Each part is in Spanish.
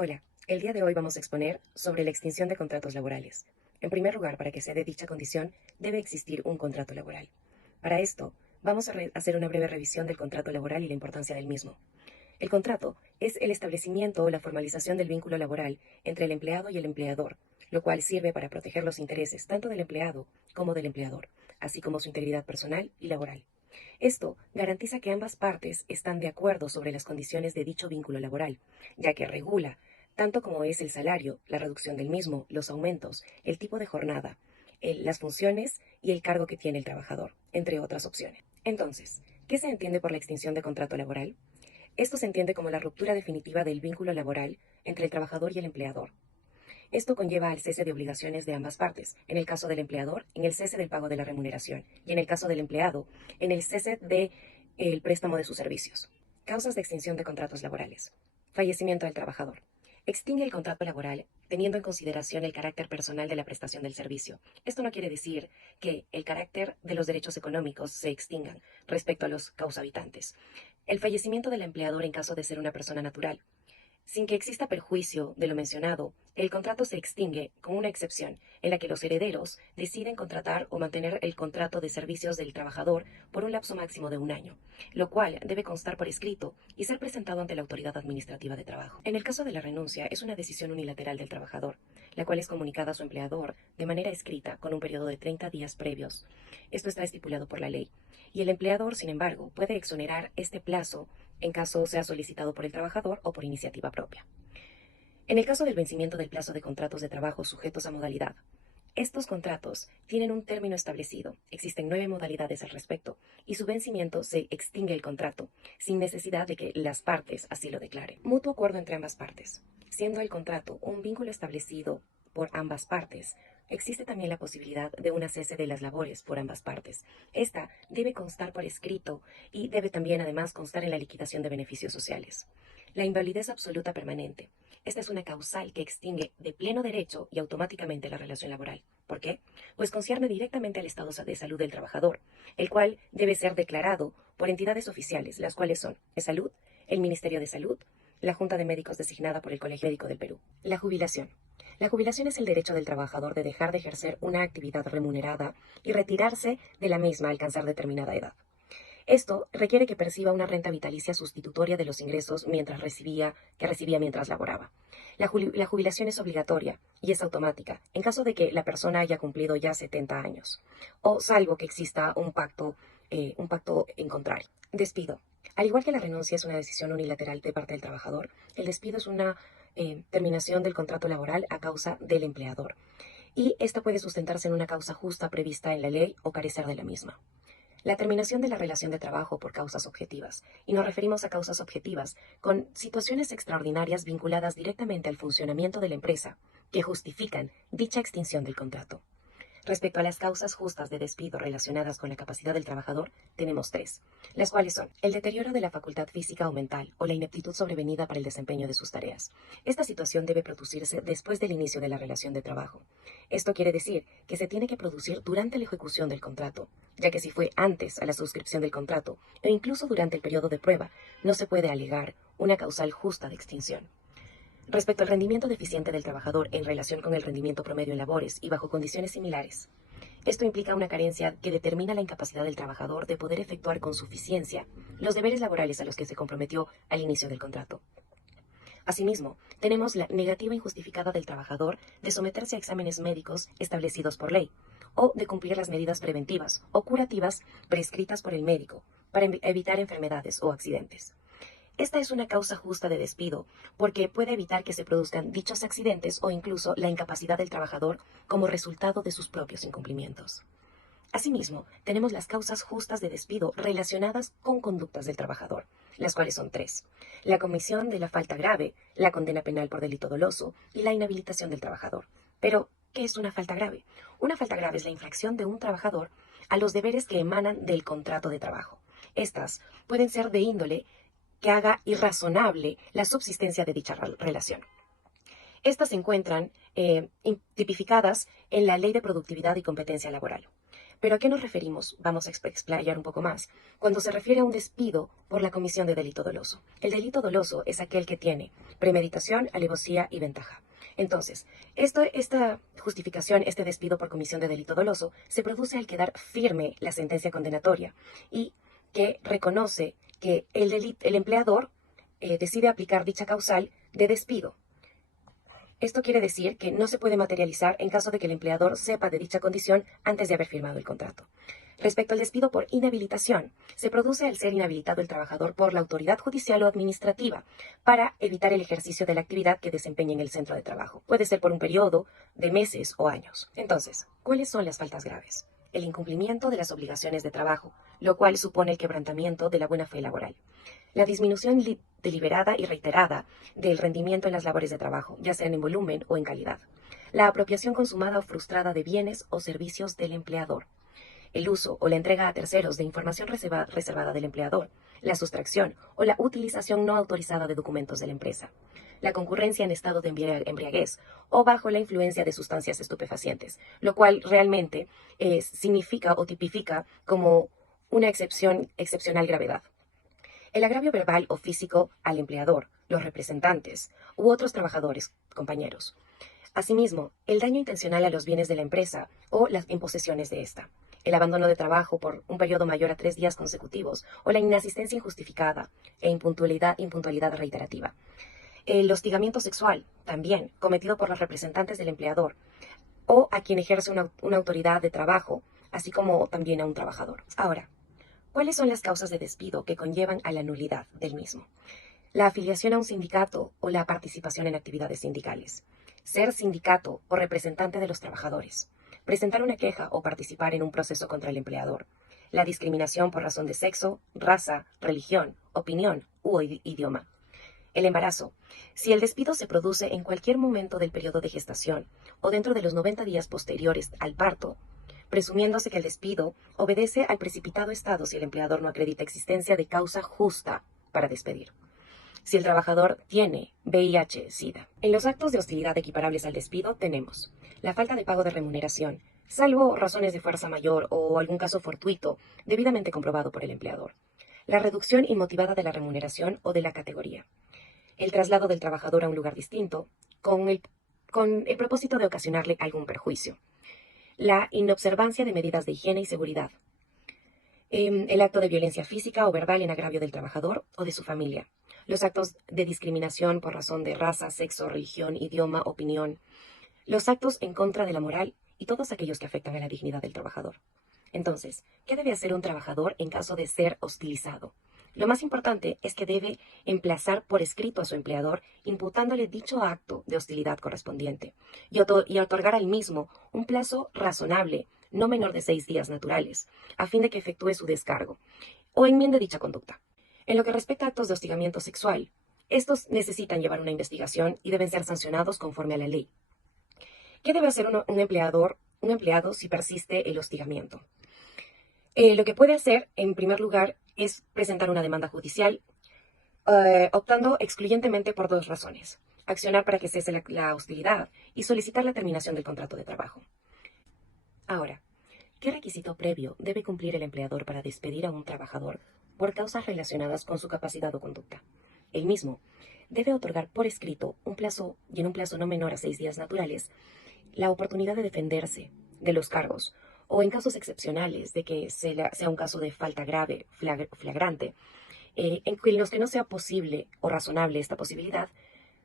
Hola, el día de hoy vamos a exponer sobre la extinción de contratos laborales. En primer lugar, para que se dé dicha condición, debe existir un contrato laboral. Para esto, vamos a hacer una breve revisión del contrato laboral y la importancia del mismo. El contrato es el establecimiento o la formalización del vínculo laboral entre el empleado y el empleador, lo cual sirve para proteger los intereses tanto del empleado como del empleador, así como su integridad personal y laboral. Esto garantiza que ambas partes están de acuerdo sobre las condiciones de dicho vínculo laboral, ya que regula tanto como es el salario, la reducción del mismo, los aumentos, el tipo de jornada, las funciones y el cargo que tiene el trabajador, entre otras opciones. Entonces, ¿qué se entiende por la extinción de contrato laboral? Esto se entiende como la ruptura definitiva del vínculo laboral entre el trabajador y el empleador. Esto conlleva al cese de obligaciones de ambas partes, en el caso del empleador, en el cese del pago de la remuneración, y en el caso del empleado, en el cese del préstamo de sus servicios. Causas de extinción de contratos laborales. Fallecimiento del trabajador. Extingue el contrato laboral teniendo en consideración el carácter personal de la prestación del servicio. Esto no quiere decir que el carácter de los derechos económicos se extingan respecto a los causahabitantes. El fallecimiento del empleador en caso de ser una persona natural. Sin que exista perjuicio de lo mencionado, el contrato se extingue con una excepción, en la que los herederos deciden contratar o mantener el contrato de servicios del trabajador por un lapso máximo de un año, lo cual debe constar por escrito y ser presentado ante la autoridad administrativa de trabajo. En el caso de la renuncia, es una decisión unilateral del trabajador, la cual es comunicada a su empleador de manera escrita con un periodo de 30 días previos. Esto está estipulado por la ley. Y el empleador, sin embargo, puede exonerar este plazo en caso sea solicitado por el trabajador o por iniciativa propia. En el caso del vencimiento del plazo de contratos de trabajo sujetos a modalidad, estos contratos tienen un término establecido, existen 9 modalidades al respecto, y su vencimiento se extingue el contrato, sin necesidad de que las partes así lo declaren. Mutuo acuerdo entre ambas partes. Siendo el contrato un vínculo establecido por ambas partes, existe también la posibilidad de una cese de las labores por ambas partes. Esta debe constar por escrito y debe también además constar en la liquidación de beneficios sociales. La invalidez absoluta permanente. Esta es una causal que extingue de pleno derecho y automáticamente la relación laboral. ¿Por qué? Pues concierne directamente al estado de salud del trabajador, el cual debe ser declarado por entidades oficiales, las cuales son Salud, el Ministerio de Salud, la Junta de Médicos designada por el Colegio Médico del Perú. La jubilación. La jubilación es el derecho del trabajador de dejar de ejercer una actividad remunerada y retirarse de la misma al alcanzar determinada edad. Esto requiere que perciba una renta vitalicia sustitutoria de los ingresos que recibía mientras laboraba. La jubilación es obligatoria y es automática en caso de que la persona haya cumplido ya 70 años, o salvo que exista un pacto en contrario. Despido. Al igual que la renuncia es una decisión unilateral de parte del trabajador, el despido es una terminación del contrato laboral a causa del empleador, y esta puede sustentarse en una causa justa prevista en la ley o carecer de la misma. La terminación de la relación de trabajo por causas objetivas, y nos referimos a causas objetivas con situaciones extraordinarias vinculadas directamente al funcionamiento de la empresa que justifican dicha extinción del contrato. Respecto a las causas justas de despido relacionadas con la capacidad del trabajador, tenemos 3, las cuales son el deterioro de la facultad física o mental o la ineptitud sobrevenida para el desempeño de sus tareas. Esta situación debe producirse después del inicio de la relación de trabajo. Esto quiere decir que se tiene que producir durante la ejecución del contrato, ya que si fue antes a la suscripción del contrato o incluso durante el periodo de prueba, no se puede alegar una causal justa de extinción. Respecto al rendimiento deficiente del trabajador en relación con el rendimiento promedio en labores y bajo condiciones similares, esto implica una carencia que determina la incapacidad del trabajador de poder efectuar con suficiencia los deberes laborales a los que se comprometió al inicio del contrato. Asimismo, tenemos la negativa injustificada del trabajador de someterse a exámenes médicos establecidos por ley, o de cumplir las medidas preventivas o curativas prescritas por el médico para evitar enfermedades o accidentes. Esta es una causa justa de despido, porque puede evitar que se produzcan dichos accidentes o incluso la incapacidad del trabajador como resultado de sus propios incumplimientos. Asimismo, tenemos las causas justas de despido relacionadas con conductas del trabajador, las cuales son 3: la comisión de la falta grave, la condena penal por delito doloso y la inhabilitación del trabajador. Pero, ¿qué es una falta grave? Una falta grave es la infracción de un trabajador a los deberes que emanan del contrato de trabajo. Estas pueden ser de índole que haga irrazonable la subsistencia de dicha relación. Estas se encuentran tipificadas en la Ley de Productividad y Competencia Laboral. ¿Pero a qué nos referimos? Vamos a explayar un poco más. Cuando se refiere a un despido por la comisión de delito doloso. El delito doloso es aquel que tiene premeditación, alevosía y ventaja. Entonces, esta justificación, este despido por comisión de delito doloso, se produce al quedar firme la sentencia condenatoria y que reconoce que el empleador decide aplicar dicha causal de despido. Esto quiere decir que no se puede materializar en caso de que el empleador sepa de dicha condición antes de haber firmado el contrato. Respecto al despido por inhabilitación, se produce al ser inhabilitado el trabajador por la autoridad judicial o administrativa para evitar el ejercicio de la actividad que desempeña en el centro de trabajo. Puede ser por un periodo de meses o años. Entonces, ¿cuáles son las faltas graves? El incumplimiento de las obligaciones de trabajo, lo cual supone el quebrantamiento de la buena fe laboral. La disminución deliberada y reiterada del rendimiento en las labores de trabajo, ya sean en volumen o en calidad. La apropiación consumada o frustrada de bienes o servicios del empleador. El uso o la entrega a terceros de información reservada del empleador. La sustracción o la utilización no autorizada de documentos de la empresa. La concurrencia en estado de embriaguez o bajo la influencia de sustancias estupefacientes, lo cual realmente significa o tipifica como una excepcional gravedad. El agravio verbal o físico al empleador, los representantes u otros trabajadores, compañeros. Asimismo, el daño intencional a los bienes de la empresa o las imposesiones de ésta. El abandono de trabajo por un periodo mayor a 3 días consecutivos o la inasistencia injustificada e impuntualidad reiterativa. El hostigamiento sexual, también, cometido por los representantes del empleador o a quien ejerce una autoridad de trabajo, así como también a un trabajador. Ahora, ¿cuáles son las causas de despido que conllevan a la nulidad del mismo? La afiliación a un sindicato o la participación en actividades sindicales. Ser sindicato o representante de los trabajadores. Presentar una queja o participar en un proceso contra el empleador. La discriminación por razón de sexo, raza, religión, opinión u idioma. El embarazo. Si el despido se produce en cualquier momento del periodo de gestación o dentro de los 90 días posteriores al parto, presumiéndose que el despido obedece al precipitado estado si el empleador no acredita existencia de causa justa para despedir. Si el trabajador tiene VIH-Sida. En los actos de hostilidad equiparables al despido tenemos la falta de pago de remuneración, salvo razones de fuerza mayor o algún caso fortuito debidamente comprobado por el empleador. La reducción inmotivada de la remuneración o de la categoría. El traslado del trabajador a un lugar distinto con el propósito de ocasionarle algún perjuicio. La inobservancia de medidas de higiene y seguridad. El acto de violencia física o verbal en agravio del trabajador o de su familia. Los actos de discriminación por razón de raza, sexo, religión, idioma, opinión. Los actos en contra de la moral y todos aquellos que afectan a la dignidad del trabajador. Entonces, ¿qué debe hacer un trabajador en caso de ser hostilizado? Lo más importante es que debe emplazar por escrito a su empleador imputándole dicho acto de hostilidad correspondiente y otorgar al mismo un plazo razonable, no menor de 6 días naturales, a fin de que efectúe su descargo o enmiende dicha conducta. En lo que respecta a actos de hostigamiento sexual, estos necesitan llevar una investigación y deben ser sancionados conforme a la ley. ¿Qué debe hacer un empleado si persiste el hostigamiento? Lo que puede hacer, en primer lugar, es presentar una demanda judicial, optando excluyentemente por 2 razones. Accionar para que cese la hostilidad y solicitar la terminación del contrato de trabajo. Ahora, ¿qué requisito previo debe cumplir el empleador para despedir a un trabajador por causas relacionadas con su capacidad o conducta? El mismo debe otorgar por escrito en un plazo no menor a 6 días naturales, la oportunidad de defenderse de los cargos o en casos excepcionales de que sea un caso de falta grave, flagrante, en los que no sea posible o razonable esta posibilidad,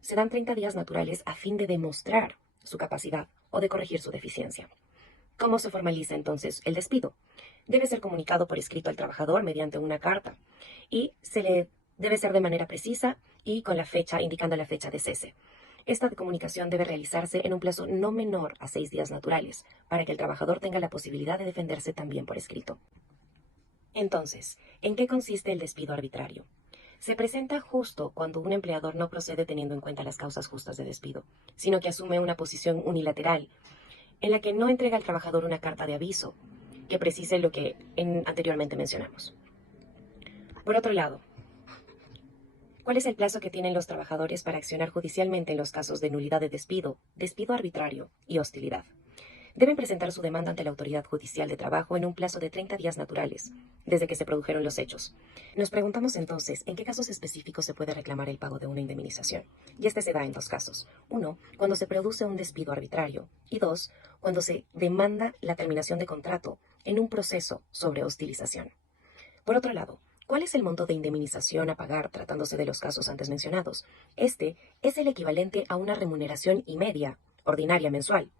se dan 30 días naturales a fin de demostrar su capacidad o de corregir su deficiencia. ¿Cómo se formaliza entonces el despido? Debe ser comunicado por escrito al trabajador mediante una carta y debe ser de manera precisa y con la fecha, indicando la fecha de cese. Esta comunicación debe realizarse en un plazo no menor a 6 días naturales, para que el trabajador tenga la posibilidad de defenderse también por escrito. Entonces, ¿en qué consiste el despido arbitrario? Se presenta justo cuando un empleador no procede teniendo en cuenta las causas justas de despido, sino que asume una posición unilateral, en la que no entrega al trabajador una carta de aviso que precise lo que anteriormente mencionamos. Por otro lado, ¿cuál es el plazo que tienen los trabajadores para accionar judicialmente en los casos de nulidad de despido, despido arbitrario y hostilidad? Deben presentar su demanda ante la autoridad judicial de trabajo en un plazo de 30 días naturales, desde que se produjeron los hechos. Nos preguntamos entonces en qué casos específicos se puede reclamar el pago de una indemnización. Y este se da en dos casos. Uno, cuando se produce un despido arbitrario. Y dos, cuando se demanda la terminación de contrato en un proceso sobre hostilización. Por otro lado, ¿cuál es el monto de indemnización a pagar tratándose de los casos antes mencionados? Este es el equivalente a una remuneración y media, ordinaria mensual,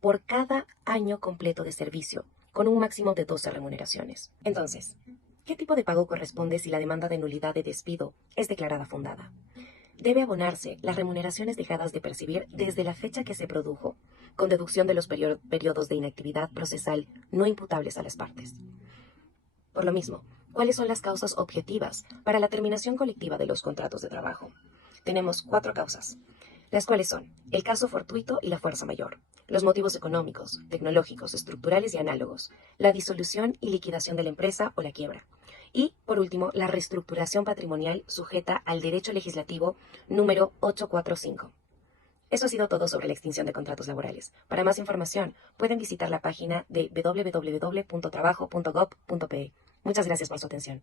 por cada año completo de servicio, con un máximo de 12 remuneraciones. Entonces, ¿qué tipo de pago corresponde si la demanda de nulidad de despido es declarada fundada? Debe abonarse las remuneraciones dejadas de percibir desde la fecha que se produjo, con deducción de los periodos de inactividad procesal no imputables a las partes. Por lo mismo, ¿cuáles son las causas objetivas para la terminación colectiva de los contratos de trabajo? Tenemos 4 causas, las cuales son el caso fortuito y la fuerza mayor, los motivos económicos, tecnológicos, estructurales y análogos, la disolución y liquidación de la empresa o la quiebra. Y, por último, la reestructuración patrimonial sujeta al derecho legislativo número 845. Eso ha sido todo sobre la extinción de contratos laborales. Para más información, pueden visitar la página de www.trabajo.gov.pe. Muchas gracias por su atención.